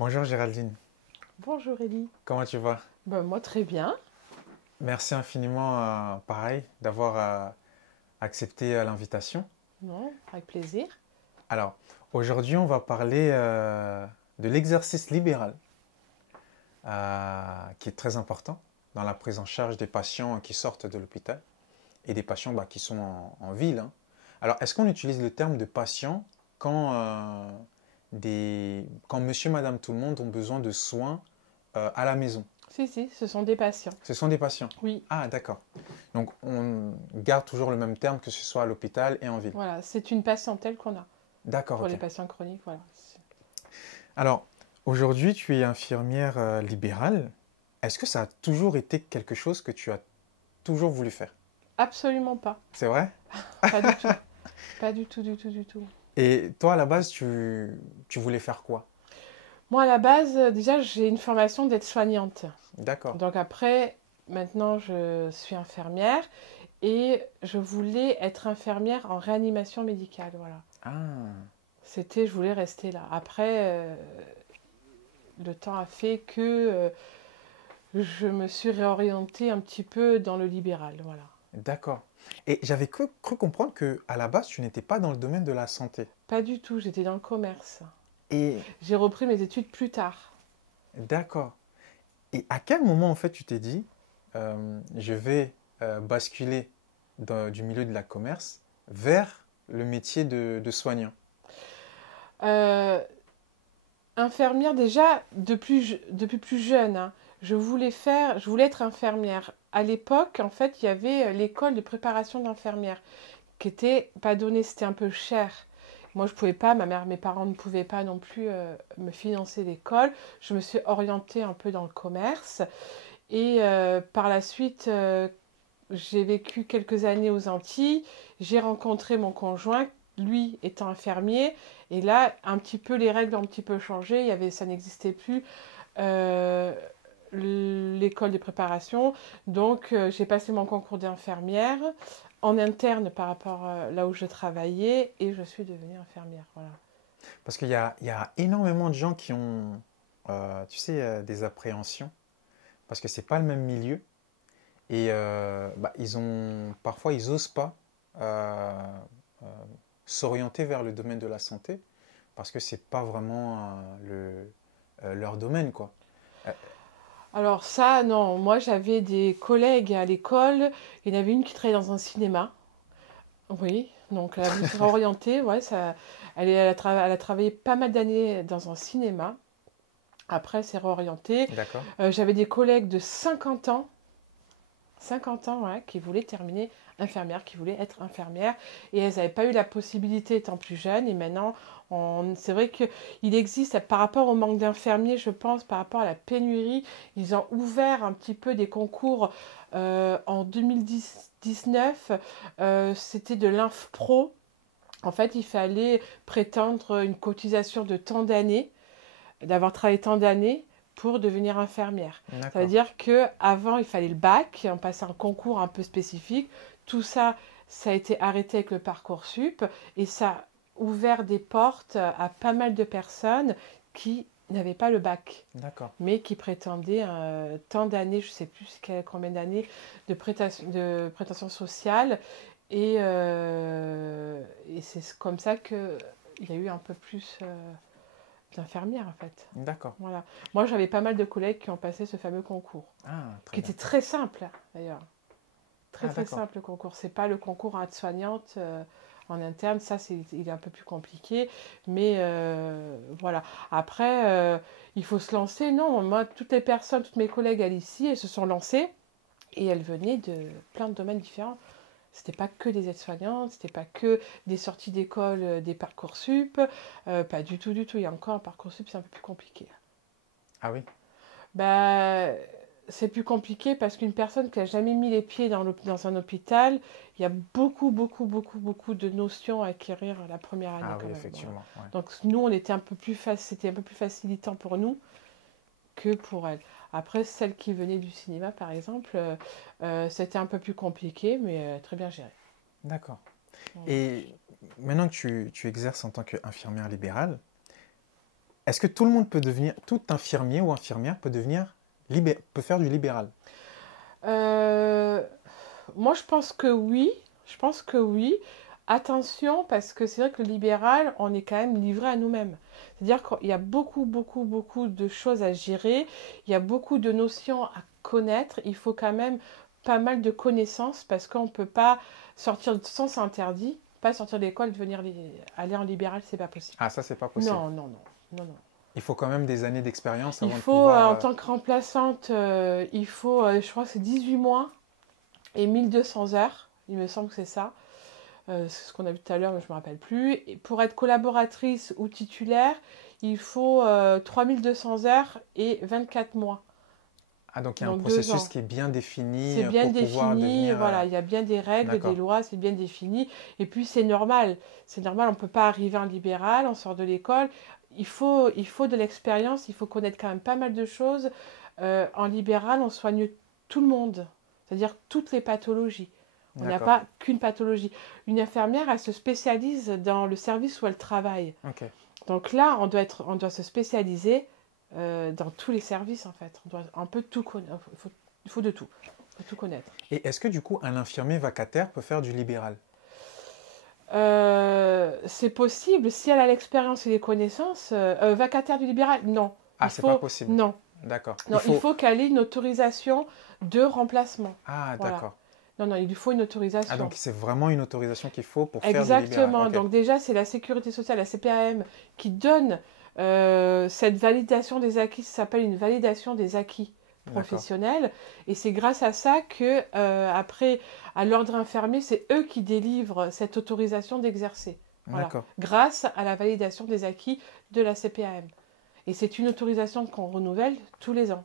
Bonjour Géraldine, Bonjour Ellie. comment tu vas? Ben, moi très bien. Merci infiniment, pareil, d'avoir accepté l'invitation. Non, avec plaisir. Alors, aujourd'hui, on va parler de l'exercice libéral, qui est très important dans la prise en charge des patients qui sortent de l'hôpital et des patients qui sont en ville, hein. Alors, est-ce qu'on utilise le terme de patient quand, quand monsieur, madame, tout le monde ont besoin de soins à la maison? Si, ce sont des patients. Ce sont des patients. Oui, Ah, d'accord. Donc, on garde toujours le même terme que ce soit à l'hôpital et en ville. voilà, c'est une patientèle qu'on a D'accord, pour ok. les patients chroniques, voilà. Alors, aujourd'hui, tu es infirmière libérale. Est-ce que ça a toujours été quelque chose que tu as toujours voulu faire? Absolument pas. C'est vrai? Pas du tout. Pas du tout, du tout, du tout. Et toi, à la base, tu voulais faire quoi? Moi, à la base, déjà, j'ai une formation d'aide-soignante. D'accord. Donc après, maintenant, je suis infirmière et je voulais être infirmière en réanimation médicale, voilà. Ah, Je voulais rester là. Après, le temps a fait que je me suis réorientée un petit peu dans le libéral, voilà. d'accord. Et j'avais cru comprendre que à la base, tu n'étais pas dans le domaine de la santé. Pas du tout, j'étais dans le commerce. Et J'ai repris mes études plus tard. d'accord. Et à quel moment, en fait, tu t'es dit, je vais basculer du milieu de la commerce vers le métier de soignant? Euh, Infirmière déjà depuis plus jeune, hein. Je voulais être infirmière. À l'époque, en fait, il y avait l'école de préparation d'infirmière qui était pas donnée, c'était un peu cher. Moi, je pouvais pas, ma mère, mes parents ne pouvaient pas non plus me financer l'école. Je me suis orientée un peu dans le commerce et par la suite, j'ai vécu quelques années aux Antilles. J'ai rencontré mon conjoint, lui étant infirmier. Et là, un petit peu, les règles ont un petit peu changé. Ça n'existait plus. euh, L'école de préparation. Donc, j'ai passé mon concours d'infirmière en interne par rapport à là où je travaillais et je suis devenue infirmière. Voilà. Parce qu'il y a énormément de gens qui ont, tu sais, des appréhensions, parce que c'est pas le même milieu. Et parfois, ils n'osent pas euh, euh, s'orienter vers le domaine de la santé, parce que c'est pas vraiment leur domaine, quoi. Euh, Alors ça, non, moi j'avais des collègues à l'école. Il y en avait une qui travaillait dans un cinéma. Oui, donc elle a voulu se réorienter. Ouais, ça, elle a travaillé pas mal d'années dans un cinéma. Après, elle s'est réorientée. d'accord. J'avais des collègues de 50 ans, ouais, qui voulaient terminer infirmière, qui voulaient être infirmière. Et elles n'avaient pas eu la possibilité étant plus jeunes. Et maintenant, c'est vrai qu'il existe, par rapport au manque d'infirmiers, je pense, par rapport à la pénurie, ils ont ouvert un petit peu des concours en 2019. C'était de l'InfPro. En fait, il fallait prétendre une cotisation de tant d'années, d'avoir travaillé tant d'années pour devenir infirmière. Ça veut D'accord. dire que avant il fallait le bac, on passait un concours un peu spécifique. Tout ça, ça a été arrêté avec le Parcoursup et ça a ouvert des portes à pas mal de personnes qui n'avaient pas le bac, D'accord. mais qui prétendaient tant d'années, je ne sais plus combien d'années de prétention sociale. Et c'est comme ça qu'il y a eu un peu plus d'infirmières en fait. D'accord. Voilà. Moi j'avais pas mal de collègues qui ont passé ce fameux concours, Ah, très qui bien. était très simple d'ailleurs. Très Ah, très d'accord. simple le concours. C'est pas le concours à aide-soignante en interne, ça il est un peu plus compliqué. Mais voilà. Après, il faut se lancer. Non, moi, toutes mes collègues à l'ICI, elles se sont lancées et elles venaient de plein de domaines différents. C'était pas que des aides-soignantes, c'était pas que des sorties d'école, des Parcoursup, pas du tout, du tout. Il y a encore un Parcoursup, c'est un peu plus compliqué. Ah oui. Bah, c'est plus compliqué parce qu'une personne qui n'a jamais mis les pieds dans un hôpital, il y a beaucoup, beaucoup, beaucoup, beaucoup de notions à acquérir la première année Ah quand oui, même. Voilà. effectivement. Ouais. Donc nous, on était c'était un peu plus facilitant pour nous que pour elle. Après, celle qui venait du cinéma, par exemple, c'était un peu plus compliqué, mais très bien géré. D'accord. Voilà. Et maintenant que tu exerces en tant qu'infirmière libérale, est-ce que tout le monde peut devenir, tout infirmier ou infirmière peut devenir, peut faire du libéral? Euh, Moi, je pense que oui. Je pense que oui. Attention, parce que c'est vrai que le libéral, on est quand même livré à nous-mêmes. C'est-à-dire qu'il y a beaucoup, beaucoup, beaucoup de choses à gérer. Il y a beaucoup de notions à connaître. Il faut quand même pas mal de connaissances parce qu'on ne peut pas sortir de sens interdit. Pas sortir de l'école, aller en libéral, c'est pas possible. Ah, ça, c'est pas possible. Non, non, non, non, non. Il faut quand même des années d'expérience Il avant de faut, pouvoir... en tant que remplaçante, il faut, je crois que c'est 18 mois et 1200 heures. Il me semble que c'est ça. C'est ce qu'on a vu tout à l'heure, mais je ne me rappelle plus. Et pour être collaboratrice ou titulaire, il faut 3200 heures et 24 mois. Ah, donc il y a un Donc 2 processus ans. qui est bien défini C'est bien pour pouvoir défini, devenir... voilà, il y a bien des règles, des D'accord. lois, c'est bien défini. Et puis c'est normal. C'est normal, on ne peut pas arriver en libéral, on sort de l'école. Il faut de l'expérience, il faut connaître quand même pas mal de choses. En libéral, on soigne tout le monde, c'est-à-dire toutes les pathologies. On n'a D'accord. pas qu'une pathologie. Une infirmière, elle se spécialise dans le service où elle travaille. Ok. Donc là, on doit se spécialiser dans tous les services, en fait. On doit un peu tout connaître. Il faut de tout. Il faut tout connaître. Et est-ce que du coup, un infirmier vacataire peut faire du libéral? C'est possible, si elle a l'expérience et les connaissances. Vacataire du libéral, non. Ah, Il c'est pas faut, possible. non. D'accord. Non, il faut qu'elle ait une autorisation de remplacement. Ah, Voilà. d'accord. Non, non, il lui faut une Ah, autorisation. donc c'est vraiment une autorisation qu'il faut pour faire du libéral. Exactement. Ok. Donc déjà, c'est la sécurité sociale, la CPAM, qui donne cette validation des acquis. Ça s'appelle une validation des acquis D'accord. professionnels. Et c'est grâce à ça que, après, à l'ordre infirmier, c'est eux qui délivrent cette autorisation d'exercer. Voilà. D'accord. Grâce à la validation des acquis de la CPAM. Et c'est une autorisation qu'on renouvelle tous les ans.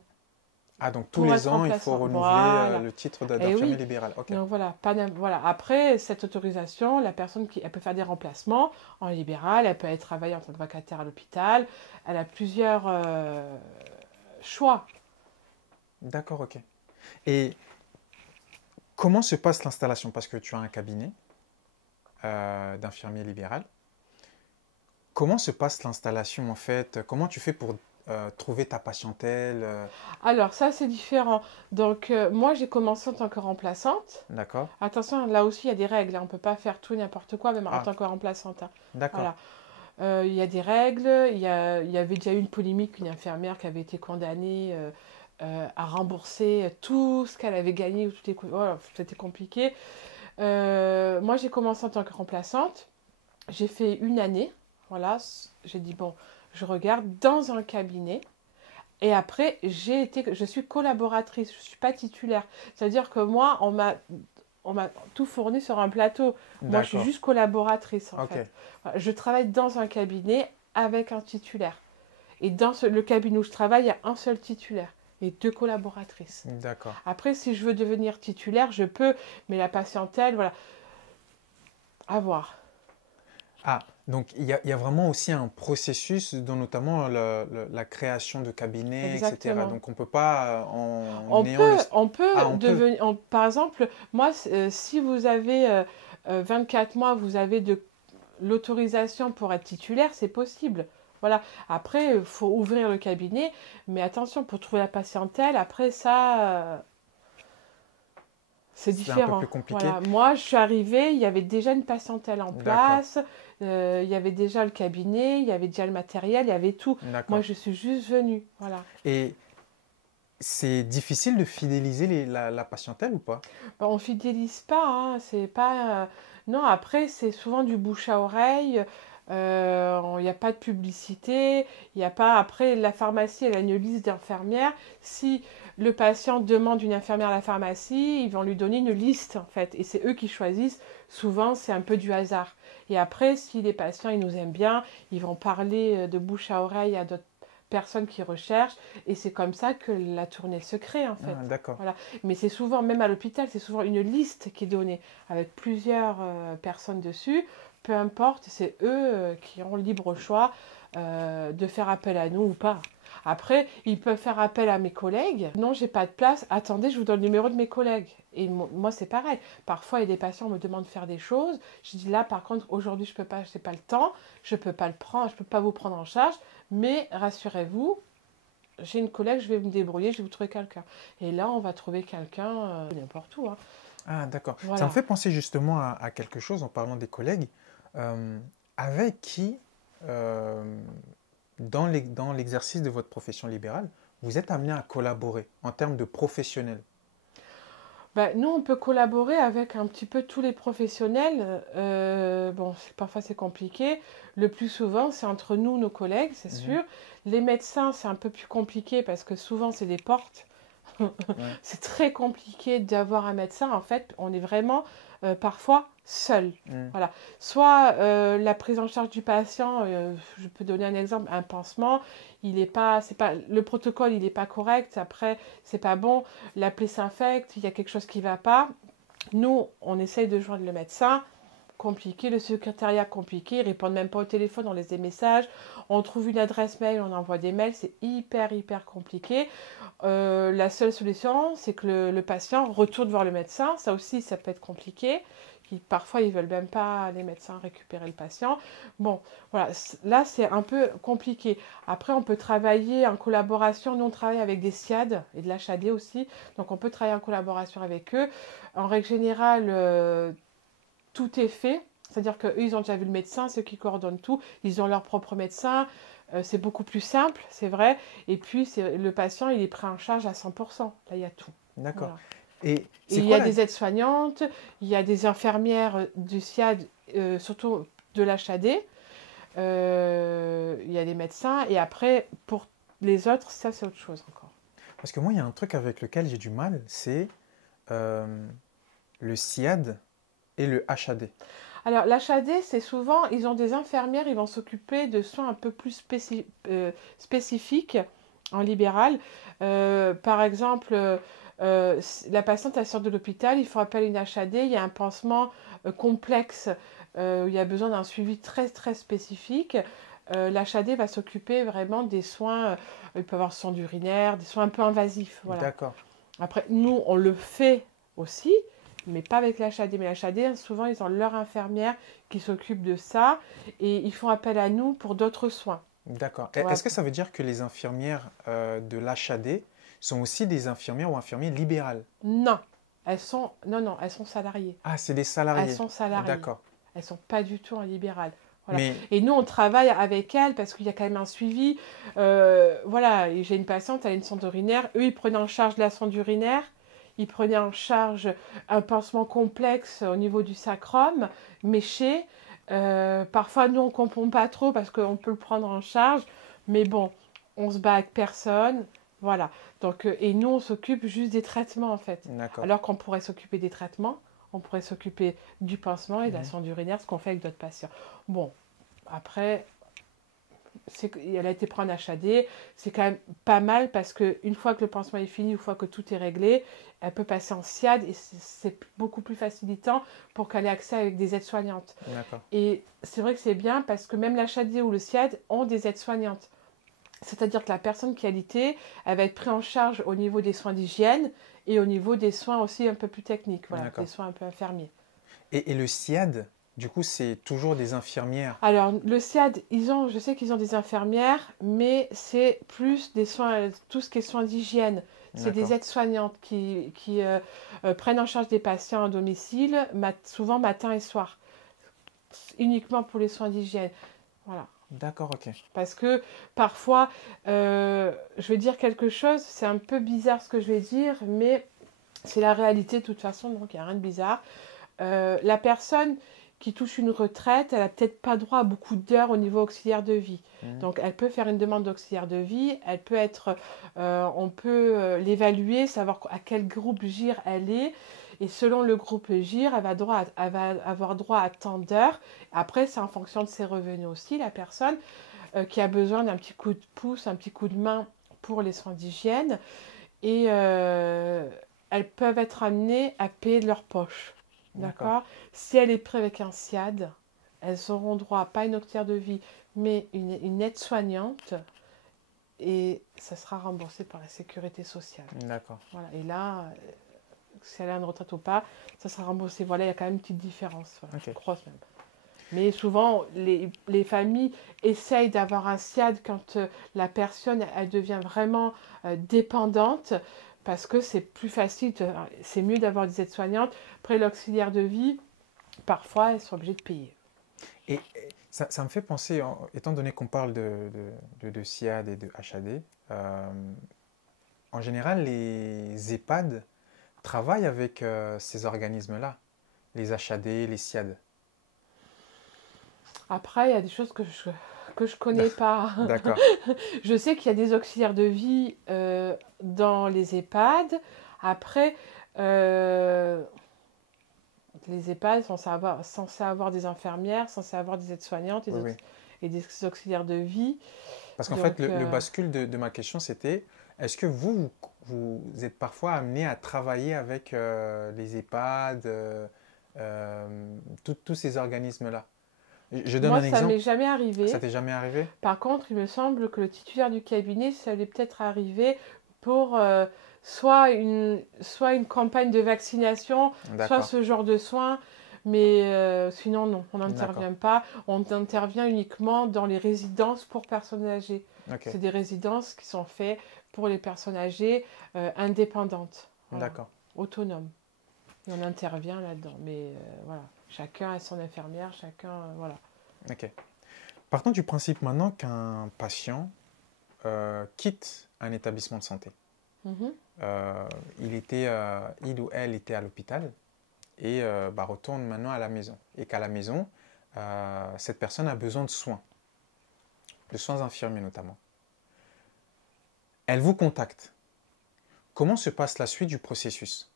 Ah, donc tous Pour les être ans, il faut remplaçant. renouveler Voilà. le titre Et d'infirmier oui. libéral. Ok. Donc voilà, voilà. Après, cette autorisation, la personne elle peut faire des remplacements en libéral, elle peut aller travailler en tant que vacataire à l'hôpital, elle a plusieurs choix. D'accord, ok. Et comment se passe l'installation? Parce que tu as un cabinet d'infirmier libéral. Comment se passe l'installation en fait? Comment tu fais pour trouver ta patientèle? Alors ça, c'est différent. Donc moi, j'ai commencé en tant que remplaçante. D'accord. Attention, là aussi, il y a des règles, hein. On ne peut pas faire tout et n'importe quoi, même en Ah, tant que remplaçante, hein. d'accord. Voilà. Il y a des règles, il y avait déjà eu une polémique, une infirmière qui avait été condamnée à rembourser tout ce qu'elle avait gagné. Voilà, c'était compliqué. Moi, j'ai commencé en tant que remplaçante. J'ai fait une année. Voilà, j'ai dit, bon, je regarde dans un cabinet. Et après, je suis collaboratrice, je ne suis pas titulaire. C'est-à-dire que moi, on m'a tout fourni sur un plateau. Moi, je suis D'accord. juste collaboratrice, en Ok. fait. Voilà, je travaille dans un cabinet avec un titulaire. Et dans le cabinet où je travaille, il y a un seul titulaire et 2 collaboratrices. D'accord. Après, si je veux devenir titulaire, je peux, mais la patientèle, voilà, à voir. Ah, donc il y a vraiment aussi un processus dans notamment la création de cabinets, etc. Exactement. Donc on ne peut pas en ayant le... On peut Ah, on peut. devenir, par exemple, moi, si vous avez 24 mois, vous avez de l'autorisation pour être titulaire, c'est possible. Voilà. Après, il faut ouvrir le cabinet, mais attention, pour trouver la patientèle, après ça, c'est C'est un peu différent. plus compliqué. Voilà. Moi, je suis arrivée, il y avait déjà une patientèle en D'accord. place, il y avait déjà le cabinet, il y avait déjà le matériel, il y avait tout. Moi, D'accord. je suis juste venue. Voilà. Et c'est difficile de fidéliser la patientèle ou pas? Bon, on fidélise pas, hein, c'est pas. Non, après, c'est souvent du bouche à oreille. Il n'y a pas de publicité. Il n'y a pas. Après, la pharmacie, elle a une liste d'infirmières. Si le patient demande une infirmière à la pharmacie, ils vont lui donner une liste, en fait. Et c'est eux qui choisissent. Souvent, c'est un peu du hasard. Et après, si les patients, ils nous aiment bien, ils vont parler de bouche à oreille à d'autres personnes qui recherchent. Et c'est comme ça que la tournée se crée, en fait. Ah, d'accord. Voilà. Mais c'est souvent, même à l'hôpital, c'est souvent une liste qui est donnée avec plusieurs personnes dessus. Peu importe, c'est eux qui ont le libre choix de faire appel à nous ou pas. Après, ils peuvent faire appel à mes collègues. Non, j'ai pas de place. Attendez, je vous donne le numéro de mes collègues. Et moi, c'est pareil. Parfois, il y a des patients qui me demandent de faire des choses. Je dis là, par contre, aujourd'hui, je peux pas, j'ai pas le temps. Je peux pas le prendre, je peux pas vous prendre en charge. Mais rassurez-vous, j'ai une collègue, je vais me débrouiller, je vais vous trouver quelqu'un. Et là, on va trouver quelqu'un n'importe où. Hein. Ah, d'accord. Ça Voilà. me fait penser justement à quelque chose en parlant des collègues. Euh, avec qui, euh, dans l'exercice de votre profession libérale, vous êtes amené à collaborer en termes de professionnels? Bah, nous, on peut collaborer avec un petit peu tous les professionnels. Bon, parfois c'est compliqué. Le plus souvent, c'est entre nous, nos collègues, c'est Mhm. sûr. Les médecins, c'est un peu plus compliqué parce que souvent, c'est des portes. Ouais. C'est très compliqué d'avoir un médecin. En fait, on est vraiment parfois seul. Mm. Voilà. Soit la prise en charge du patient, je peux donner un exemple, un pansement, il est pas, c'est pas, le protocole il n'est pas correct, après c'est pas bon, la plaie s'infecte, il y a quelque chose qui ne va pas. Nous, on essaye de joindre le médecin, compliqué, le secrétariat compliqué, ils répondent même pas au téléphone, on laisse des messages, on trouve une adresse mail, on envoie des mails, c'est hyper compliqué. La seule solution, c'est que le patient retourne voir le médecin. Ça aussi, ça peut être compliqué. Parfois, ils ne veulent même pas, les médecins, récupérer le patient. Bon, voilà, là, c'est un peu compliqué. Après, on peut travailler en collaboration. Nous, on travaille avec des SIAD et de l'HAD aussi. Donc, on peut travailler en collaboration avec eux. En règle générale, tout est fait. C'est-à-dire qu'eux, ils ont déjà vu le médecin, ceux qui coordonnent tout. Ils ont leur propre médecin. C'est beaucoup plus simple, c'est vrai. Et puis, le patient, il est pris en charge à 100%. Là, il y a tout. D'accord. Voilà. Et Et c'est il y quoi a la... des aides-soignantes, il y a des infirmières du SIAD, surtout de l'HAD. Il y a des médecins. Et après, pour les autres, ça, c'est autre chose encore. Parce que moi, il y a un truc avec lequel j'ai du mal, c'est euh, le SIAD et le HAD. Alors, l'HAD, c'est souvent, ils ont des infirmières, ils vont s'occuper de soins un peu plus spécifiques en libéral. Par exemple, la patiente, elle sort de l'hôpital, il faut appeler une HAD, il y a un pansement complexe, il y a besoin d'un suivi très spécifique. L'HAD va s'occuper vraiment des soins, il peut y avoir soins urinaires, des soins un peu invasifs. Voilà. D'accord. Après, nous, on le fait aussi, mais pas avec l'HAD. Mais l'HAD, souvent, ils ont leur infirmière qui s'occupe de ça et ils font appel à nous pour d'autres soins. D'accord. Voilà. Est-ce que ça veut dire que les infirmières de l'HAD sont aussi des infirmières ou infirmiers libérales? Non, non, elles sont salariées. Ah, c'est des Elles salariés. sont salariées. D'accord. Elles sont pas du tout en libéral. Voilà. Mais, Et nous, on travaille avec elles parce qu'il y a quand même un suivi. Voilà, j'ai une patiente, elle a une sonde urinaire. Eux, ils prenaient en charge la sonde urinaire. Ils prenaient en charge un pansement complexe au niveau du sacrum, méché. Parfois, nous, on ne comprend pas trop parce qu'on peut le prendre en charge. Mais bon, on se bat avec personne. Voilà. Donc, et nous, on s'occupe juste des traitements, en fait. d'accord. Alors qu'on pourrait s'occuper des traitements, on pourrait s'occuper du pansement et de la Mhm. sonde urinaire, ce qu'on fait avec d'autres patients. Bon, après, elle a été prise en HAD, c'est quand même pas mal parce qu'une fois que le pansement est fini, une fois que tout est réglé, elle peut passer en SIAD et c'est beaucoup plus facilitant pour qu'elle ait accès avec des aides-soignantes. D'accord. Et c'est vrai que c'est bien parce que même l'HAD ou le SIAD ont des aides-soignantes. C'est-à-dire que la personne qui a l'IT, elle va être prise en charge au niveau des soins d'hygiène et au niveau des soins aussi un peu plus techniques, voilà, des D'accord. soins un peu infirmiers. Et le SIAD, du coup, c'est toujours des infirmières. Alors, le SIAD, je sais qu'ils ont des infirmières, mais c'est plus des soins, tout ce qui est soins d'hygiène. C'est des D'accord. aides-soignantes qui prennent en charge des patients à domicile, souvent matin et soir, uniquement pour les soins d'hygiène. Voilà. D'accord, ok. Parce que parfois, je vais dire quelque chose, c'est un peu bizarre ce que je vais dire, mais c'est la réalité de toute façon, donc il n'y a rien de bizarre. La personne qui touche une retraite, elle n'a peut-être pas droit à beaucoup d'heures au niveau auxiliaire de vie. Mhm. Donc elle peut faire une demande d'auxiliaire de vie, elle peut être, on peut l'évaluer, savoir à quel groupe GIR elle est, et selon le groupe GIR, elle va avoir droit à tant d'heures. Après, c'est en fonction de ses revenus aussi, la personne qui a besoin d'un petit coup de pouce, un petit coup de main pour les soins d'hygiène, et elles peuvent être amenées à payer de leur poche. D'accord. D'accord. Si elle est prise avec un SIAD, elles auront droit, pas une auxiliaire de vie, mais une aide-soignante et ça sera remboursé par la sécurité sociale. D'accord. Voilà. Et là, si elle a une retraite ou pas, ça sera remboursé. Voilà, il y a quand même une petite différence. Voilà, Ok. je crois même. Mais souvent, les familles essayent d'avoir un SIAD quand la personne elle devient vraiment dépendante, parce que c'est plus facile, c'est mieux d'avoir des aides-soignantes. Après, l'auxiliaire de vie, parfois, elles sont obligées de payer. Et ça me fait penser, étant donné qu'on parle de SIAD et de HAD, en général, les EHPAD travaillent avec ces organismes-là, les HAD, les SIAD. Après, il y a des choses que je connais pas. D'accord. Je sais qu'il y a des auxiliaires de vie dans les EHPAD. Après, euh, les EHPAD sont censés avoir des infirmières, censés avoir des aides-soignantes Oui, oui. et des auxiliaires de vie. Parce qu'en fait, Donc, le bascule de ma question, c'était, est-ce que vous êtes parfois amené à travailler avec les EHPAD, tous ces organismes-là? Je donne moi, un ça exemple. m'est jamais Ça arrivé. t'est jamais arrivé? Par contre, il me semble que le titulaire du cabinet, ça allait peut-être arriver pour soit une campagne de vaccination, soit D'accord, ce genre de soins. Mais sinon, non, on d'accord. n'intervient pas. On intervient uniquement dans les résidences pour personnes âgées. Ok, C'est des résidences qui sont faites pour les personnes âgées indépendantes, voilà, d'accord. autonomes. Et on intervient là-dedans. Mais voilà, chacun a son infirmière, chacun, voilà. Ok. Partons du principe maintenant qu'un patient quitte un établissement de santé. Mhm. Il ou elle était à l'hôpital et retourne maintenant à la maison. Et qu'à la maison, cette personne a besoin de soins infirmiers notamment. Elle vous contacte. Comment se passe la suite du processus?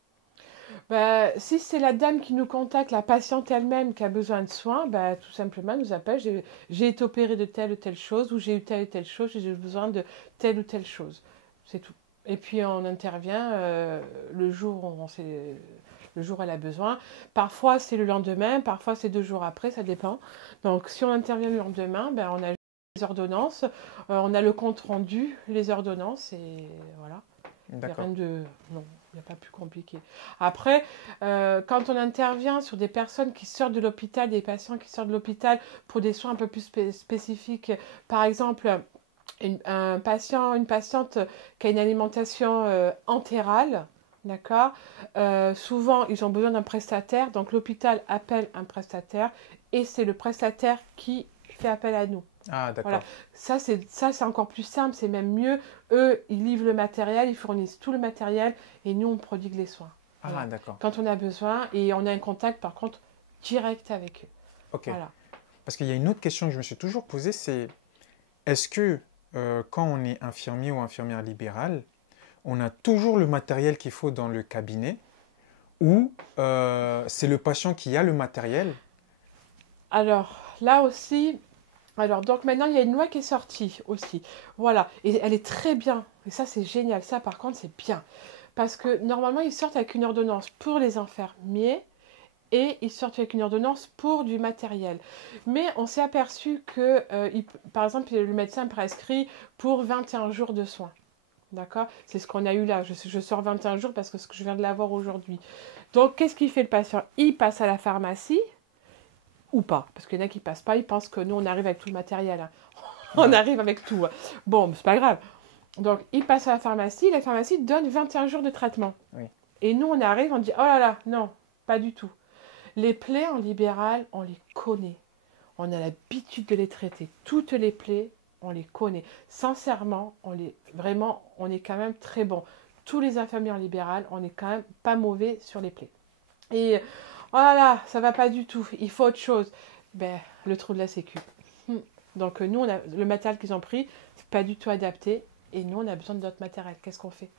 Bah, si c'est la dame qui nous contacte, la patiente elle-même qui a besoin de soins, bah, tout simplement elle nous appelle, j'ai été opérée de telle ou telle chose, ou j'ai eu telle ou telle chose, j'ai besoin de telle ou telle chose. C'est tout. Et puis on intervient le jour où le jour où elle a besoin. Parfois c'est le lendemain, parfois c'est 2 jours après, ça dépend. Donc si on intervient le lendemain, ben, on a les ordonnances, on a le compte rendu, les ordonnances, et voilà. Il n'y a rien D'accord. de... Non, il n'y a pas plus compliqué. Après, quand on intervient sur des personnes qui sortent de l'hôpital, des patients qui sortent de l'hôpital pour des soins un peu plus spécifiques, par exemple, un patient, une patiente qui a une alimentation entérale, d'accord. Souvent, ils ont besoin d'un prestataire, donc l'hôpital appelle un prestataire et c'est le prestataire qui fait appel à nous. Ah, Voilà, d'accord. ça c'est encore plus simple, c'est même mieux. Eux, ils livrent le matériel, ils fournissent tout le matériel et nous, on prodigue les soins. Ah, Voilà, d'accord. quand on a besoin et on a un contact par contre direct avec eux. Ok. Voilà. Parce qu'il y a une autre question que je me suis toujours posée, c'est est-ce que quand on est infirmier ou infirmière libérale, on a toujours le matériel qu'il faut dans le cabinet ou c'est le patient qui a le matériel? Alors, là aussi, alors donc maintenant il y a une loi qui est sortie aussi. Voilà, et elle est très bien. Et ça c'est génial, ça par contre c'est bien. Parce que normalement ils sortent avec une ordonnance pour les infirmiers et ils sortent avec une ordonnance pour du matériel. Mais on s'est aperçu que, par exemple, le médecin prescrit pour 21 jours de soins. D'accord. C'est ce qu'on a eu là. Je sors 21 jours parce que ce que je viens de l'avoir aujourd'hui. Donc, qu'est-ce qu'il fait le patient? Il passe à la pharmacie ou pas? Parce qu'il y en a qui ne passent pas, ils pensent que nous, on arrive avec tout le matériel, hein. On Ouais. arrive avec tout, hein. Bon, c'est pas grave. Donc, il passe à la pharmacie donne 21 jours de traitement. Oui. Et nous, on arrive, on dit, oh là là, non, pas du tout. Les plaies en libéral, on les connaît. On a l'habitude de les traiter. Toutes les plaies, on les connaît. Sincèrement, vraiment, on est quand même très bon. Tous les infirmiers en libéral, on est quand même pas mauvais sur les plaies. Et oh là là, ça va pas du tout. Il faut autre chose. Ben, le trou de la sécu. Donc nous, le matériel qu'ils ont pris, c'est pas du tout adapté. Et nous, on a besoin d'autres matériel. Qu'est-ce qu'on fait?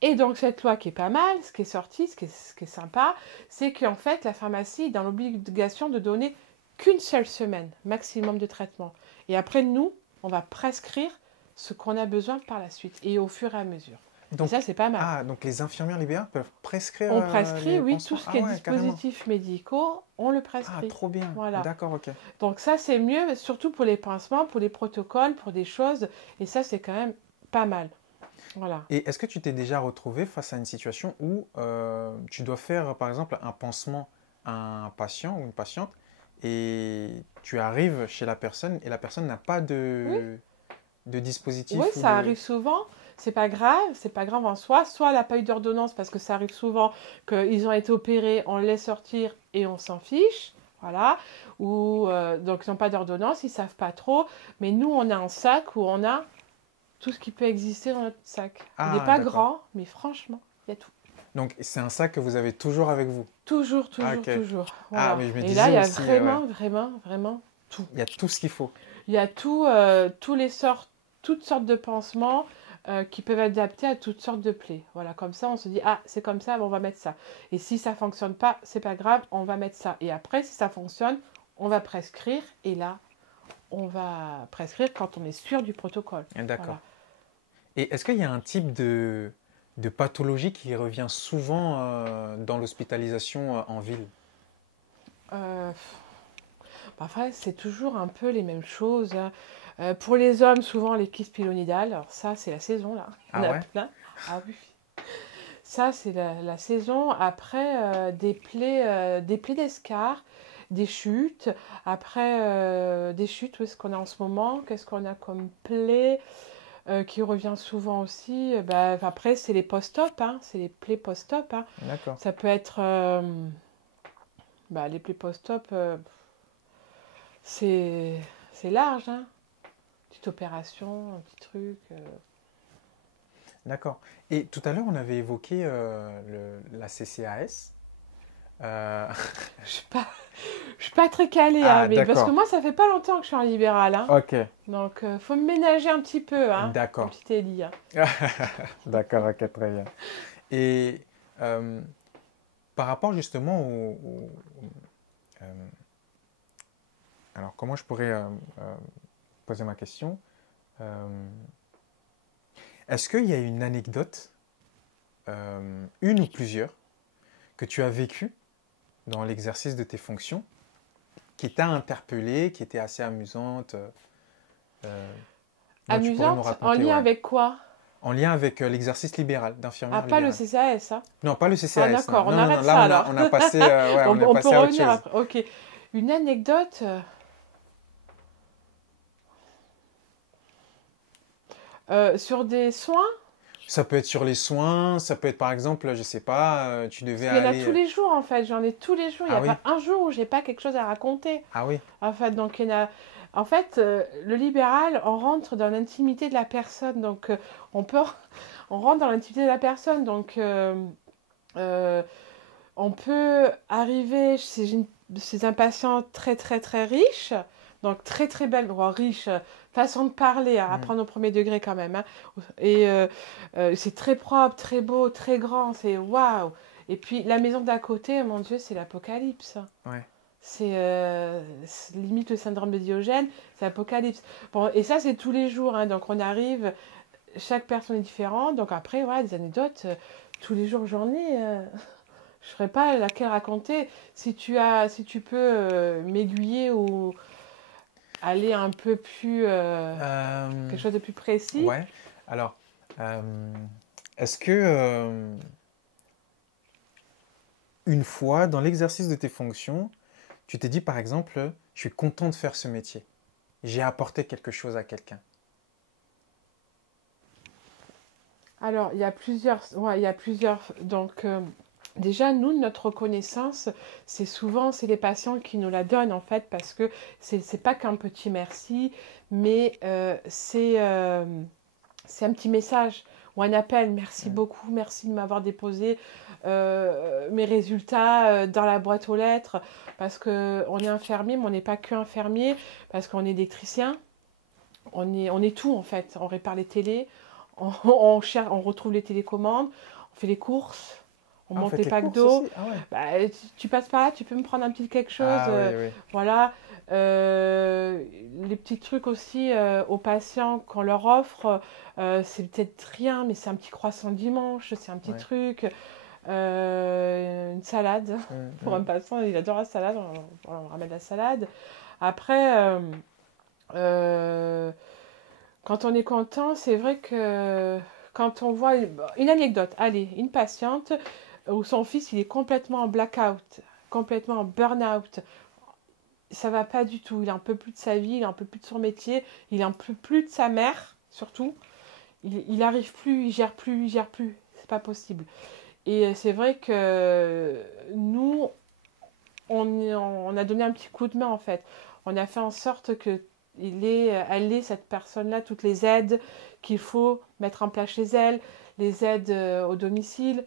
Et donc cette loi qui est pas mal, ce qui est sorti, ce qui est sympa, c'est qu'en fait la pharmacie est dans l'obligation de donner qu'une seule semaine maximum de traitement. Et après nous, on va prescrire ce qu'on a besoin par la suite et au fur et à mesure. Et Donc, ça c'est pas mal. donc les infirmières libérales peuvent prescrire On prescrit, les oui, tout pansements? ce qui Ah est ouais, carrément. dispositifs médicaux, on le Ah, prescrit. trop bien. Voilà. D'accord, ok. Donc ça c'est mieux, surtout pour les pansements, pour les protocoles, pour des choses. Et ça c'est quand même pas mal. Voilà. Et est-ce que tu t'es déjà retrouvé face à une situation où tu dois faire, par exemple, un pansement à un patient ou une patiente et tu arrives chez la personne et la personne n'a pas Oui, de oui, dispositif ou ça de... arrive souvent. C'est pas grave en soi. Soit elle n'a pas eu d'ordonnance parce que ça arrive souvent qu'ils ont été opérés, on les laisse sortir et on s'en fiche. Voilà. Ou donc ils n'ont pas d'ordonnance, ils savent pas trop. Mais nous, on a un sac où on a tout ce qui peut exister dans notre sac. Il n'est Ah, pas d'accord. grand, mais franchement, il y a tout. Donc, c'est un sac que vous avez toujours avec vous. Toujours, Ah, toujours, ok. toujours. Ah, Voilà. mais je me Et là, disais il y a aussi, ouais, vraiment, vraiment, vraiment tout. il y a tout ce qu'il faut. Il y a tout, toutes sortes de pansements qui peuvent être adaptés à toutes sortes de plaies. Voilà, comme ça, on se dit, ah, c'est comme ça, bon, on va mettre ça. Et si ça fonctionne pas, c'est pas grave, on va mettre ça. Et après, si ça fonctionne, on va prescrire. Et là, on va prescrire quand on est sûr du protocole. D'accord. Voilà. Et est-ce qu'il y a un type de pathologie qui revient souvent dans l'hospitalisation en ville? Euh, Après, c'est toujours un peu les mêmes choses, hein. Pour les hommes, souvent les kystes pilonidales. Alors ça, c'est la saison, là. Il y Ah en a ouais? plein. Ah oui. Ça, c'est la saison. Après, des plaies d'escar, des chutes. Après, des chutes, où est-ce qu'on a en ce moment? Qu'est-ce qu'on a comme plaie qui revient souvent aussi? Bah, après, c'est les post-op, hein. C'est les plaies post-op, hein. D'accord. Ça peut être bah, les plaies post-op, c'est c'est large, hein. Petite opération, un petit truc. D'accord. Et tout à l'heure, on avait évoqué la CCAS. Euh, Je suis pas, je suis pas très calée, hein, Ah, mais parce que d'accord. moi, ça fait pas longtemps que je suis en libéral, hein. Ok. Donc, faut me ménager un petit peu, hein, mon D'accord. petit Ellie, hein. D'accord, ok, très bien. Et euh, par rapport justement euh, alors, comment je pourrais poser ma question? Euh, Est-ce qu'il y a une anecdote, une ou plusieurs, que tu as vécues dans l'exercice de tes fonctions, qui t'a interpellé, qui était assez amusante, euh, dont tu pourrais nous Amusante, en raconter, lien ouais. avec quoi? En lien avec l'exercice libéral, Ah, d'infirmière pas le libérale. CCAS, hein. Non, pas le Ah, CCAS, non. d'accord, on Non, non, non, arrête là ça alors. on a passé, ouais, on est On peut passé à autre revenir chose. après. Ok. Une anecdote. Sur des soins? Ça peut être sur les soins, ça peut être par exemple, je sais pas, tu Parce devais qu'il y en a aller... tous les jours en fait, j'en ai tous les jours. Il n'y Ah a oui, pas un jour où j'ai pas quelque chose à raconter. ah oui, En fait, donc il y en a. En fait, le libéral, on rentre dans l'intimité de la personne. Donc on peut, on rentre dans l'intimité de la personne. Donc euh, on peut arriver chez un patient très très très riche. Donc très très belle, bon, riche, façon de parler, hein, à hmm, prendre au premier degré quand même, hein. Et c'est très propre, très beau, très grand, c'est waouh. Et puis la maison d'à côté, mon Dieu, c'est l'apocalypse. ouais, C'est limite le syndrome de Diogène, c'est l'apocalypse. Bon, et ça, c'est tous les jours, hein. Donc on arrive, chaque personne est différente. Donc après, voilà, des anecdotes, tous les jours j'en ai. Je ne saurais pas laquelle raconter. Si tu peux m'aiguiller ou aller un peu plus, Euh, quelque chose de plus précis. ouais. Alors, est-ce que une fois, dans l'exercice de tes fonctions, tu t'es dit par exemple, je suis content de faire ce métier, j'ai apporté quelque chose à quelqu'un. Alors, il y a plusieurs, ouais, il y a plusieurs. Donc, déjà, nous, notre reconnaissance, c'est les patients qui nous la donnent en fait, parce que c'est pas qu'un petit merci, mais c'est un petit message ou un appel. Merci Hmm, beaucoup, merci de m'avoir déposé mes résultats dans la boîte aux lettres, parce que on est infirmier, mais on n'est pas que infirmier, parce qu'on est électricien, on est tout en fait. On répare les télés, on retrouve les télécommandes, on fait les courses, on Ah, vous monte faites les les packs courses d'eau. aussi? Ah ouais. Bah, tu passes par là, tu peux me prendre un petit quelque chose. Ah oui, oui. Voilà. Les petits trucs aussi aux patients qu'on leur offre, c'est peut-être rien, mais c'est un petit croissant dimanche, c'est un petit Ouais. truc. Une salade. Hmm, Pour un hmm. patient, il adore la salade, on ramène la salade. Après, euh, quand on est content, c'est vrai que quand on voit une anecdote, allez, une patiente où son fils il est complètement en blackout, complètement en burn-out, ça va pas du tout. Il en peut plus de sa vie, il en peut plus de son métier, il en peut plus de sa mère, surtout. Il arrive plus, il gère plus, il gère plus. C'est pas possible. Et c'est vrai que nous, on a donné un petit coup de main en fait. On a fait en sorte que elle ait cette personne-là, toutes les aides qu'il faut mettre en place chez elle, les aides au domicile.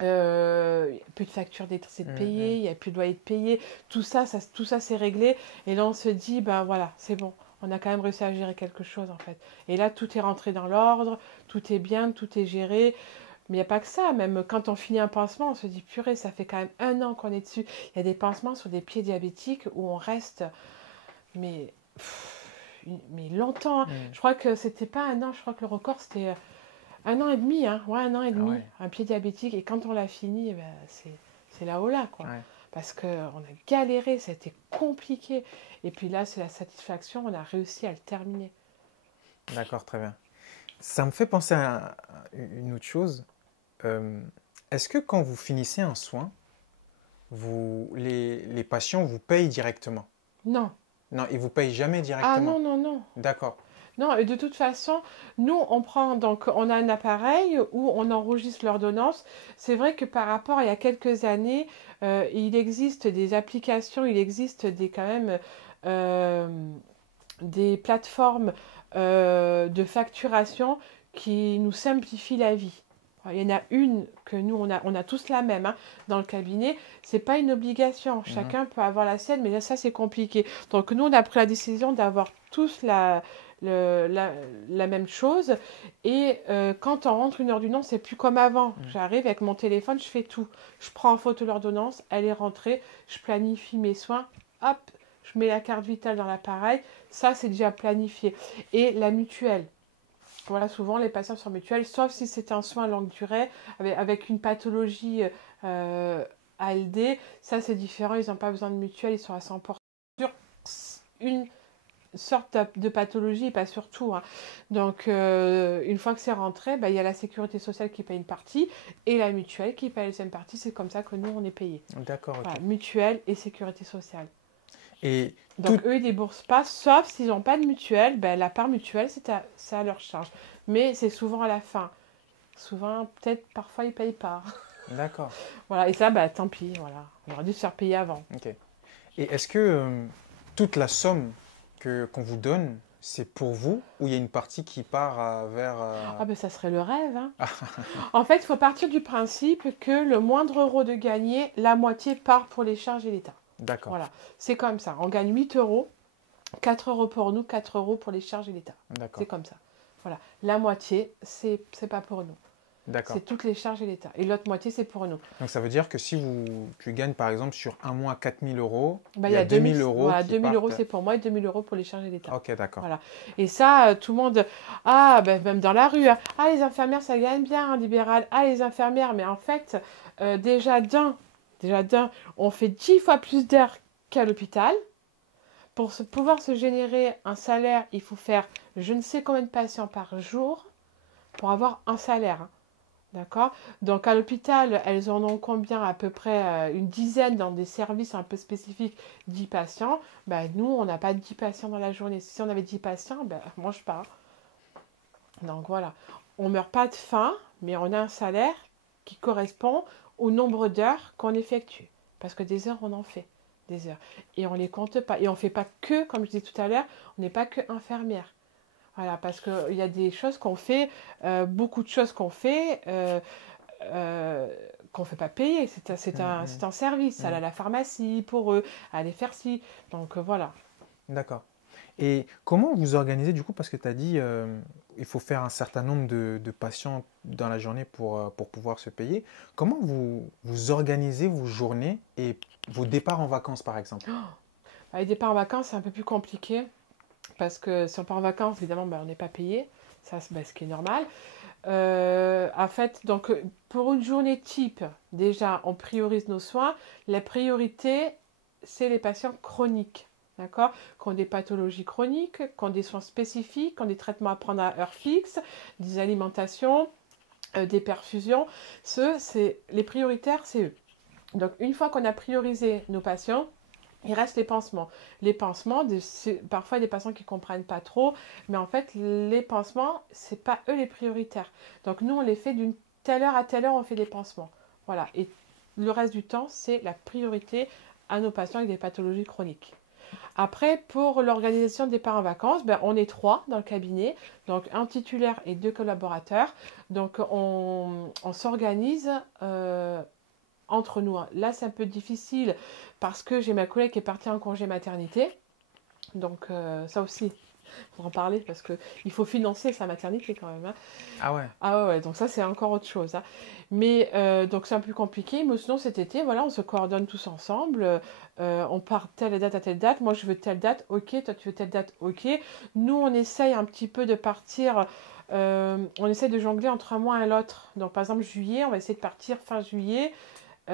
Il n'y a plus de facture d'électricité de payer, il n'y a plus de loyer de payer. Tout ça c'est réglé. Et là, on se dit, ben voilà, c'est bon. On a quand même réussi à gérer quelque chose en fait. Et là, tout est rentré dans l'ordre, tout est bien, tout est géré. Mais il n'y a pas que ça, même quand on finit un pansement, on se dit purée, ça fait quand même 1 an qu'on est dessus. Il y a des pansements sur des pieds diabétiques où on reste, mais, mais longtemps. Je crois que c'était pas 1 an, je crois que le record c'était 1 an et demi, hein. Ouais, 1 an et demi, ouais. un pied diabétique. Et quand on l'a fini, eh ben, c'est là-haut là, quoi. Ouais. Parce qu'on a galéré, ça a été compliqué. Et puis là, c'est la satisfaction, on a réussi à le terminer. D'accord, très bien. Ça me fait penser à une autre chose. Est-ce que quand vous finissez un soin, les patients vous payent directement? Non. Non, ils vous payent jamais Ah directement. non, non, non. D'accord. Non, et de toute façon, nous, on a un appareil où on enregistre l'ordonnance. C'est vrai que par rapport à il y a quelques années, il existe des applications, il existe quand même euh, des plateformes de facturation qui nous simplifient la vie. Il y en a une que nous, on a tous la même hein, dans le cabinet. C'est pas une obligation. Chacun peut avoir la sienne, mais là, ça, c'est compliqué. Donc, nous, on a pris la décision d'avoir tous la même chose. Et quand on rentre une ordonnance, c'est plus comme avant. J'arrive avec mon téléphone, je fais tout. Je prends en photo l'ordonnance, elle est rentrée, je planifie mes soins, hop, je mets la carte vitale dans l'appareil. Ça, c'est déjà planifié. Et la mutuelle. Voilà, souvent les patients sont mutuelles, sauf si c'est un soin longue durée avec une pathologie ALD. Ça, c'est différent, ils n'ont pas besoin de mutuelle, ils sont à 100% sur une sorte de pathologie et pas sur tout. Hein. Donc, une fois que c'est rentré, il y a la sécurité sociale qui paye une partie et la mutuelle qui paye la deuxième partie. C'est comme ça que nous, on est payé. D'accord, ok. Voilà, mutuelle et sécurité sociale. Et donc, eux, ils ne déboursent pas, sauf s'ils n'ont pas de mutuelle. La part mutuelle, c'est à leur charge. Mais c'est souvent à la fin. Souvent, peut-être, parfois, ils ne payent pas. D'accord. Voilà, et ça, tant pis. Voilà. On aurait dû se faire payer avant. Ok. Et est-ce que toute la somme qu'on vous donne, c'est pour vous ou il y a une partie qui part vers... Ah ça serait le rêve. Hein. En fait, il faut partir du principe que le moindre euro de gagné, la moitié part pour les charges et l'État. D'accord. Voilà, c'est comme ça. On gagne 8 euros, 4 euros pour nous, 4 euros pour les charges et l'État. C'est comme ça. Voilà, la moitié, c'est pas pour nous. D'accord. C'est toutes les charges et l'État. Et l'autre moitié, c'est pour nous. Donc ça veut dire que si tu gagnes par exemple sur un mois 4 000 euros, il y a 2 000 euros. Voilà, 2 000 euros, c'est pour moi et 2 000 euros pour les charges et l'État. Ok, d'accord. Voilà. Et ça, tout le monde, même dans la rue, les infirmières, ça gagne bien en libéral. Les infirmières, mais en fait, déjà d'un, on fait 10 fois plus d'heures qu'à l'hôpital. Pour pouvoir se générer un salaire, il faut faire je ne sais combien de patients par jour pour avoir un salaire. Hein. D'accord? Donc à l'hôpital, elles en ont combien? À peu près une dizaine dans des services un peu spécifiques, 10 patients. Nous, on n'a pas 10 patients dans la journée. Si on avait 10 patients, on ne mange pas. Donc voilà, on ne meurt pas de faim, mais on a un salaire qui correspond au nombre d'heures qu'on effectue. Parce que des heures, on en fait. Des heures. Et on ne les compte pas. Et on ne fait pas que, comme je disais tout à l'heure, on n'est pas que infirmière. Voilà, parce qu'il y a des choses qu'on fait, beaucoup de choses qu'on fait, qu'on ne fait pas payer. C'est un service. Aller à la pharmacie pour eux, aller faire ci. Donc voilà. D'accord. Et comment vous organisez du coup, parce que tu as dit il faut faire un certain nombre de patients dans la journée pour pouvoir se payer. Comment vous organisez vos journées et vos départs en vacances par exemple? Les départs en vacances, c'est un peu plus compliqué. Parce que si on part en vacances, évidemment, on n'est pas payé. Ça, c'est ce qui est normal. En fait, donc, pour une journée type, déjà, on priorise nos soins. La priorité, c'est les patients chroniques. D'accord? Qui ont des pathologies chroniques, qui ont des soins spécifiques, qui ont des traitements à prendre à heure fixe, des alimentations, des perfusions. Les prioritaires, c'est eux. Donc, une fois qu'on a priorisé nos patients, Il reste les pansements. Les pansements, parfois il y a des patients qui ne comprennent pas trop, mais en fait, les pansements, ce n'est pas eux les prioritaires. Donc nous, on les fait d'une telle heure à telle heure, on fait des pansements. Voilà. Et le reste du temps, c'est la priorité à nos patients avec des pathologies chroniques. Après, pour l'organisation des départs en vacances, on est 3 dans le cabinet, donc un titulaire et 2 collaborateurs. Donc on s'organise entre nous. Là, c'est un peu difficile parce que j'ai ma collègue qui est partie en congé maternité. Donc ça aussi, il faut en parler parce qu'il faut financer sa maternité quand même. Hein. Ah ouais. Ah ouais, donc ça c'est encore autre chose. Hein. Mais donc c'est un peu compliqué. Mais sinon cet été, voilà, on se coordonne tous ensemble. On part telle date à telle date. Moi je veux telle date, ok. Toi tu veux telle date, ok. Nous on essaye un petit peu de partir. On essaie de jongler entre un mois et l'autre. Donc par exemple juillet, on va essayer de partir fin juillet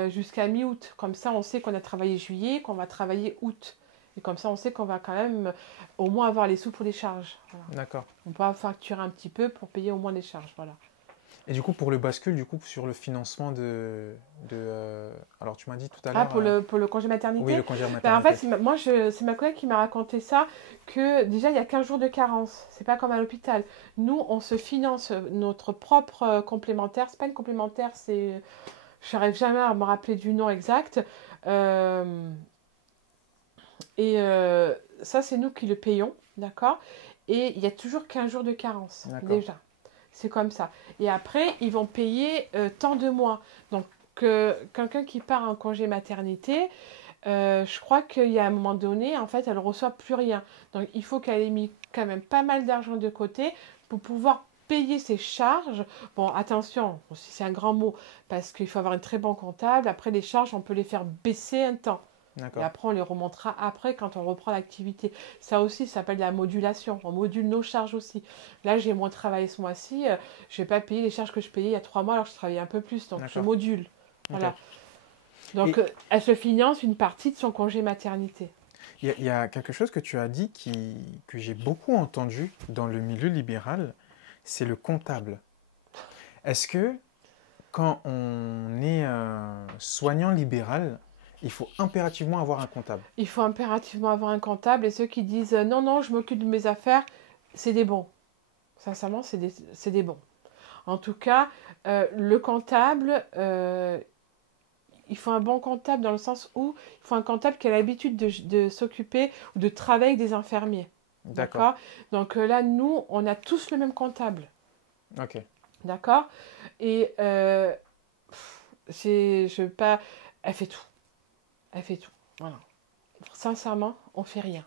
jusqu'à mi-août. Comme ça on sait qu'on a travaillé juillet, qu'on va travailler août. Et comme ça, on sait qu'on va quand même au moins avoir les sous pour les charges. Voilà. D'accord. On peut facturer un petit peu pour payer au moins les charges. Voilà. Et du coup, pour le bascule, du coup, sur le financement alors, tu m'as dit tout à l'heure... Pour le congé maternité. Oui, le congé maternité. En fait, c'est ma collègue qui m'a raconté ça, que déjà, il y a 15 jours de carence. C'est pas comme à l'hôpital. Nous, on se finance notre propre complémentaire. C'est pas une complémentaire, c'est... Je n'arrive jamais à me rappeler du nom exact. Ça, c'est nous qui le payons, d'accord? Et il y a toujours 15 jours de carence, déjà. C'est comme ça. Et après, ils vont payer tant de mois. Donc, quelqu'un qui part en congé maternité, je crois qu'il y a un moment donné, en fait, elle ne reçoit plus rien. Donc, il faut qu'elle ait mis quand même pas mal d'argent de côté pour pouvoir payer ses charges. Bon, attention, c'est un grand mot, parce qu'il faut avoir un très bon comptable. Après, les charges, on peut les faire baisser un temps. Et après, on les remontera après quand on reprend l'activité. Ça aussi, ça s'appelle la modulation. On module nos charges aussi. Là, j'ai moins travaillé ce mois-ci. Je ne vais pas payer les charges que je payais il y a 3 mois alors que je travaillais un peu plus. Donc, je module. Voilà. Donc, elle se finance une partie de son congé maternité. Il y a quelque chose que tu as dit que j'ai beaucoup entendu dans le milieu libéral, c'est le comptable. Est-ce que quand on est soignant libéral, il faut impérativement avoir un comptable? Il faut impérativement avoir un comptable. Et ceux qui disent non, non, je m'occupe de mes affaires, c'est des bons. Sincèrement, c'est des bons. En tout cas, le comptable, il faut un bon comptable dans le sens où il faut un comptable qui a l'habitude de s'occuper ou de travailler avec des infirmiers. D'accord. Donc là, nous, on a tous le même comptable. Ok. D'accord. Et je veux pas... Elle fait tout. Elle fait tout. Voilà. Sincèrement, on fait rien.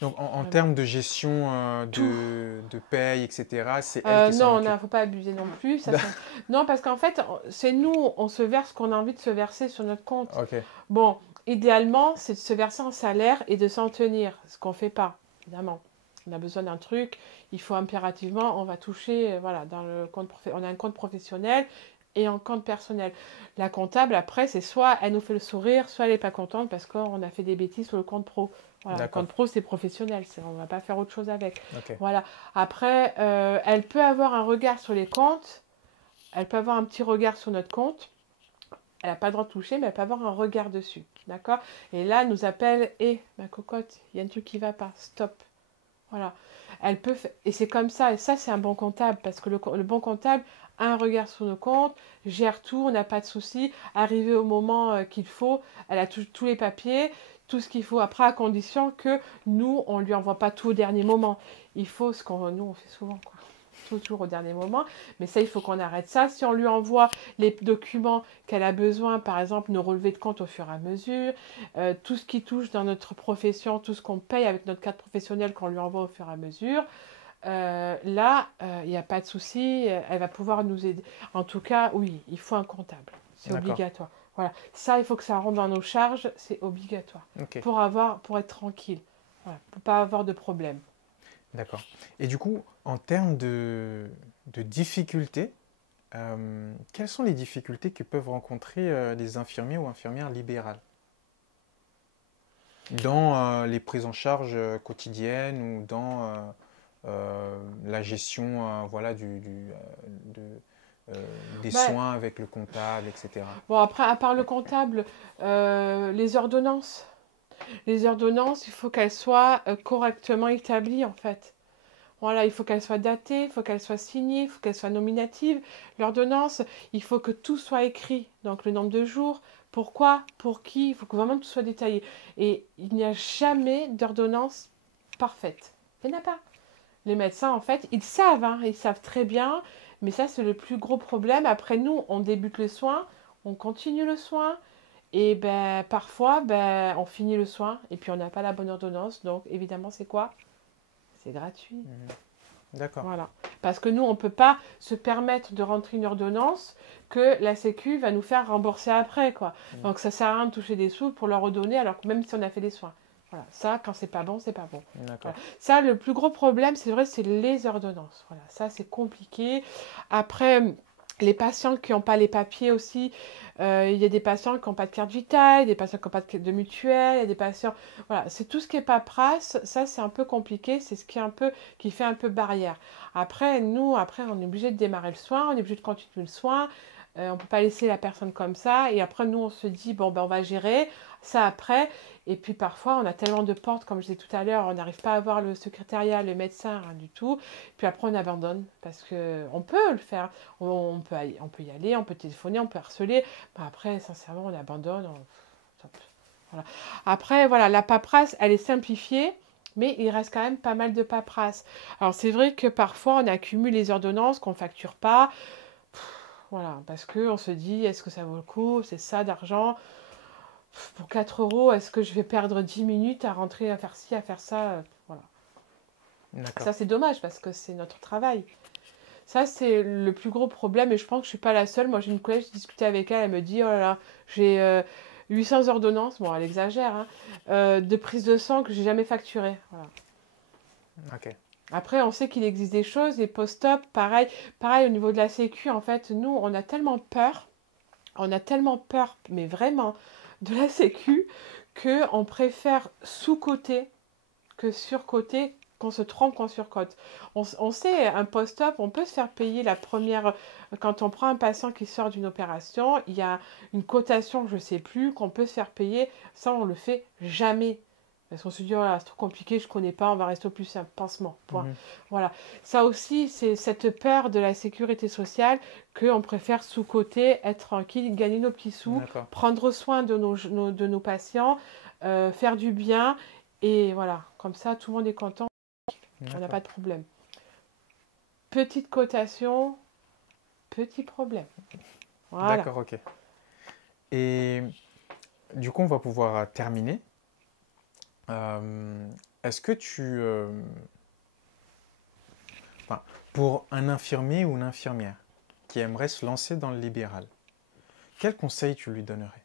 Donc en termes de gestion de paye, etc., c'est elle qui s'en occupe. Non, il ne faut pas abuser non plus. Non, parce qu'en fait, c'est nous, on se verse ce qu'on a envie de se verser sur notre compte. Okay. Bon, idéalement, c'est de se verser en salaire et de s'en tenir, ce qu'on ne fait pas, évidemment. On a besoin d'un truc, il faut impérativement, on va toucher, voilà, dans le compte on a un compte professionnel et un compte personnel. La comptable, après, c'est soit elle nous fait le sourire, soit elle n'est pas contente parce qu'on a fait des bêtises sur le compte pro. Voilà, le compte pro, c'est professionnel, on ne va pas faire autre chose avec. Okay. Voilà. Après, elle peut avoir un regard sur les comptes, elle peut avoir un petit regard sur notre compte, elle n'a pas le droit de toucher, mais elle peut avoir un regard dessus. D'accord? Et là, elle nous appelle, ma cocotte, il y a un truc qui ne va pas, stop. Voilà. Elle peut et c'est comme ça, et ça, c'est un bon comptable, parce que le bon comptable a un regard sur nos comptes, gère tout, on n'a pas de souci, arrivé au moment qu'il faut, elle a tous les papiers, tout ce qu'il faut, après à condition que nous, on ne lui envoie pas tout au dernier moment. Il faut ce qu'on nous, on fait souvent, quoi. Toujours au dernier moment, mais ça, il faut qu'on arrête ça. Si on lui envoie les documents qu'elle a besoin, par exemple, nos relevés de compte au fur et à mesure, tout ce qui touche dans notre profession, tout ce qu'on paye avec notre carte professionnelle qu'on lui envoie au fur et à mesure, là, il n'y a pas de souci, elle va pouvoir nous aider. En tout cas, oui, il faut un comptable, c'est obligatoire. Voilà, ça, il faut que ça rentre dans nos charges, c'est obligatoire, pour être tranquille, voilà, pour ne pas avoir de problème. D'accord. Et du coup, en termes de difficultés, quelles sont les difficultés que peuvent rencontrer les infirmiers ou infirmières libérales dans les prises en charge quotidiennes ou dans la gestion voilà, des soins avec le comptable, etc. Bon, après, à part le comptable, les ordonnances. Les ordonnances, il faut qu'elles soient correctement établies, en fait. Voilà, il faut qu'elles soient datées, il faut qu'elles soient signées, il faut qu'elles soient nominatives. L'ordonnance, il faut que tout soit écrit, donc le nombre de jours, pourquoi, pour qui, il faut que vraiment tout soit détaillé. Et il n'y a jamais d'ordonnance parfaite. Il n'y en a pas. Les médecins, en fait, ils savent très bien, mais ça, c'est le plus gros problème. Après, nous, on débute le soin, on continue le soin, et ben, parfois, ben, on finit le soin, et puis on n'a pas la bonne ordonnance. Donc, évidemment, c'est quoi? C'est gratuit. Mhm. D'accord. Voilà. Parce que nous, on ne peut pas se permettre de rentrer une ordonnance que la Sécu va nous faire rembourser après, quoi. Donc, ça sert à rien de toucher des sous pour leur redonner, alors que même si on a fait des soins. Voilà. Ça, quand c'est pas bon, c'est pas bon. D'accord. Voilà. Ça, le plus gros problème, c'est vrai, c'est les ordonnances. Voilà. Ça, c'est compliqué. Après, les patients qui n'ont pas les papiers aussi, il y a des patients qui n'ont pas de carte vitale, des patients qui n'ont pas de mutuelle, il y a des patients... Voilà, c'est tout ce qui est paperasse, ça c'est un peu compliqué, c'est ce qui est un peu, qui fait un peu barrière. Après, nous, après, on est obligé de démarrer le soin, on est obligé de continuer le soin, on ne peut pas laisser la personne comme ça, et après, nous, on se dit, bon, ben, on va gérer ça après, et puis parfois, on a tellement de portes, comme je disais tout à l'heure, on n'arrive pas à voir le secrétariat, le médecin, rien du tout, puis après, on abandonne, parce qu'on peut le faire, on peut y aller, on peut téléphoner, on peut harceler, mais après, sincèrement, on abandonne, voilà. Après, voilà, la paperasse, elle est simplifiée, mais il reste quand même pas mal de paperasse. Alors, c'est vrai que parfois, on accumule les ordonnances qu'on ne facture pas. Voilà, parce qu'on se dit, est-ce que ça vaut le coup? C'est ça d'argent. Pour 4 euros, est-ce que je vais perdre 10 minutes à rentrer, à faire ci, à faire ça? Voilà. D'accord. Ça, c'est dommage parce que c'est notre travail. Ça, c'est le plus gros problème et je pense que je ne suis pas la seule. Moi, j'ai une collègue, je discutais avec elle, elle me dit, oh là là, j'ai 800 ordonnances, bon, elle exagère, hein, de prise de sang que j'ai jamais facturées. Voilà. Ok. Après, on sait qu'il existe des choses, les post-op, pareil, pareil au niveau de la sécu, en fait, nous, on a tellement peur, mais vraiment, de la sécu, qu'on préfère sous-coter que surcoter, qu'on se trompe, qu'on surcote. On sait, un post-op, on peut se faire payer la première... Quand on prend un patient qui sort d'une opération, il y a une cotation, je ne sais plus, qu'on peut se faire payer. Ça, on ne le fait jamais. Parce qu'on se dit, oh là, c'est trop compliqué, je ne connais pas, on va rester au plus simple, pansement, point. Voilà. Ça aussi, c'est cette peur de la sécurité sociale qu'on préfère sous-coter, être tranquille, gagner nos petits sous, D'accord. prendre soin de nos patients, faire du bien. Et voilà, comme ça, tout le monde est content, on n'a D'accord. pas de problème. Petite cotation, petit problème. Voilà. D'accord, ok. Et du coup, on va pouvoir terminer. Est-ce que enfin, pour un infirmier ou une infirmière qui aimerait se lancer dans le libéral, quel conseil tu lui donnerais?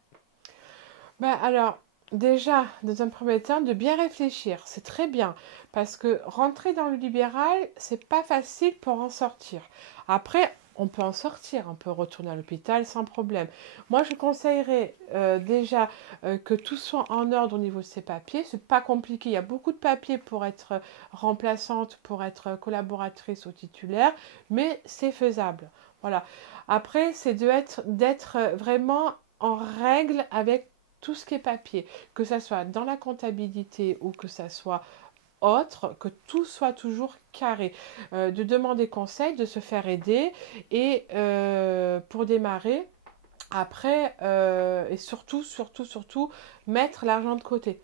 Ben alors, déjà, dans un premier temps, de bien réfléchir, c'est très bien, parce que rentrer dans le libéral, c'est pas facile pour en sortir. Après, on peut en sortir, on peut retourner à l'hôpital sans problème. Moi, je conseillerais déjà que tout soit en ordre au niveau de ses papiers. C'est pas compliqué, il y a beaucoup de papiers pour être remplaçante, pour être collaboratrice ou titulaire, mais c'est faisable. Voilà. Après, c'est d'être vraiment en règle avec tout ce qui est papier, que ça soit dans la comptabilité ou que ça soit autre, que tout soit toujours carré. De demander conseil, de se faire aider et pour démarrer, après, et surtout, mettre l'argent de côté.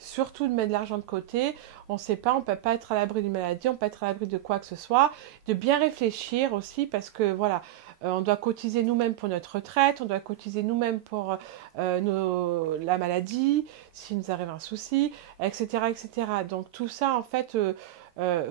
Surtout de mettre de l'argent de côté. On ne sait pas, on ne peut pas être à l'abri d'une maladie, on peut être à l'abri de quoi que ce soit. De bien réfléchir aussi parce que voilà, on doit cotiser nous-mêmes pour notre retraite, on doit cotiser nous-mêmes pour la maladie, s'il nous arrive un souci, etc., etc. Donc tout ça, en fait,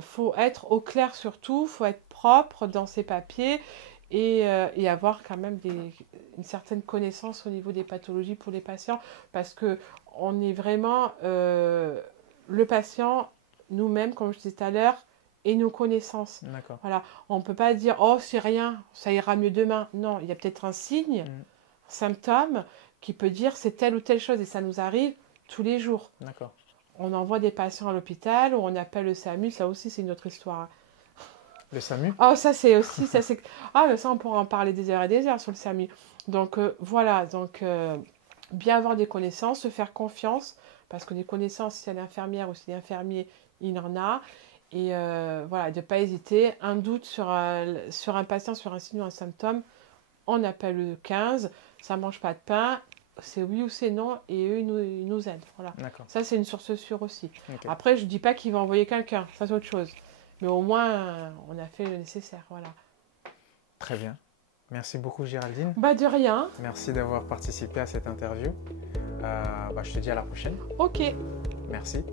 faut être au clair sur tout, faut être propre dans ses papiers et avoir quand même une certaine connaissance au niveau des pathologies pour les patients parce que on est vraiment le patient, nous-mêmes, comme je disais tout à l'heure, et nos connaissances. D'accord. Voilà. On ne peut pas dire, oh, c'est rien, ça ira mieux demain. Non, il y a peut-être un signe, un symptôme, qui peut dire c'est telle ou telle chose, et ça nous arrive tous les jours. D'accord. On envoie des patients à l'hôpital, ou on appelle le SAMU, ça aussi, c'est une autre histoire. Le SAMU? Oh, ça, c'est aussi... Ah, mais ça, on pourra en parler des heures et des heures sur le SAMU. Donc, voilà. Donc, bien avoir des connaissances, se faire confiance, parce que des connaissances, si elle est infirmière ou si elle est infirmier, il en a. Et voilà, de ne pas hésiter. Un doute sur un patient, sur un signe ou un symptôme, on appelle le 15, ça ne mange pas de pain, c'est oui ou c'est non, et eux, ils nous aident. Voilà. Ça, c'est une source sûre aussi. Ok. Après, je ne dis pas qu'il va envoyer quelqu'un, ça c'est autre chose. Mais au moins, on a fait le nécessaire. Voilà. Très bien. Merci beaucoup, Géraldine. Bah, de rien. Merci d'avoir participé à cette interview. Je te dis à la prochaine. Ok. Merci.